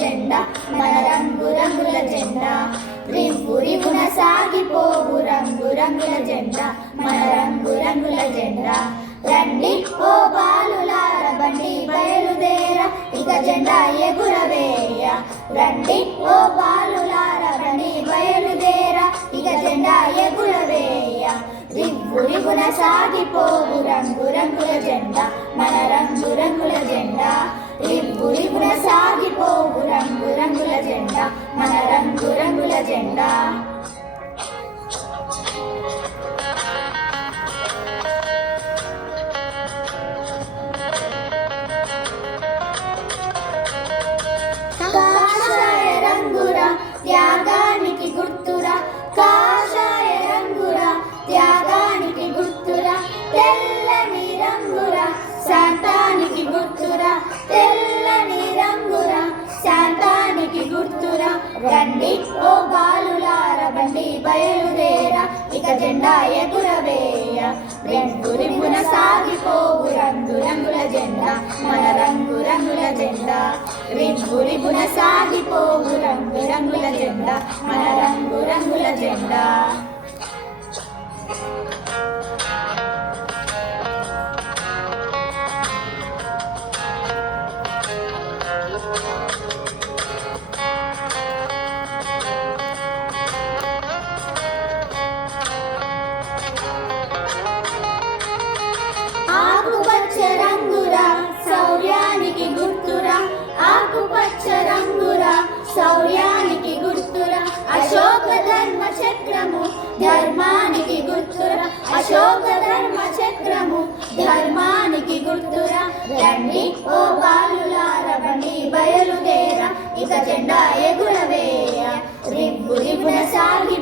జెండా మన రంగు రంగుల జెండా రివ్వు రివ్వున సాగిపోవు రంగు రంగుల జెండా మన రంగు రంగుల జెండా రండి ఓ బాలులార బండి బయలుదేర ఇక జెండా ఎగురవేయ రండి ఓ బాలులార బండి బయలుదేర ఇక జెండా ఎగురవేయ రివ్వు రివ్వున సాగిపోవు రంగు రంగుల జెండా మన రంగు రంగుల జెండా రివ్వు రివ్వున సాగిపోవు రంగు రంగుల జెండా మన రంగు రంగుల జెండా కాషాయ రంగురా త్యాగానికి గుర్తురా కాషాయ రంగురా త్యాగానికి గుర్తురా తెల్లని రంగురా శాంతానికి గుర్తురా తెల్లని రంగురా శాంతానికి గుర్తురా రండి ఓ బాలులార బండి బయలుదేర ఇక జెండా ఎగురవేయ రివ్వు రివ్వున సాగిపోవు రంగు రంగుల జెండా మన రంగు రంగుల జెండా రివ్వు రివ్వున సాగిపోవు రంగు రంగుల జెండా మన రంగు రంగుల జెండా ఆకుపచ్చ రంగురా శౌర్యానికి గుర్తురా ఆకుపచ్చ రంగురా శౌర్యానికి గుర్తురా అశోక ధర్మ చక్రము ధర్మానికి గుర్తురా అశోక ధర్మ చక్రము ధర్మానికి గుర్తురా రండి ఓ బాలులార బండి బయలుదేర ఇక జెండా ఎగురవేయ రివ్వు రివ్వున సాగి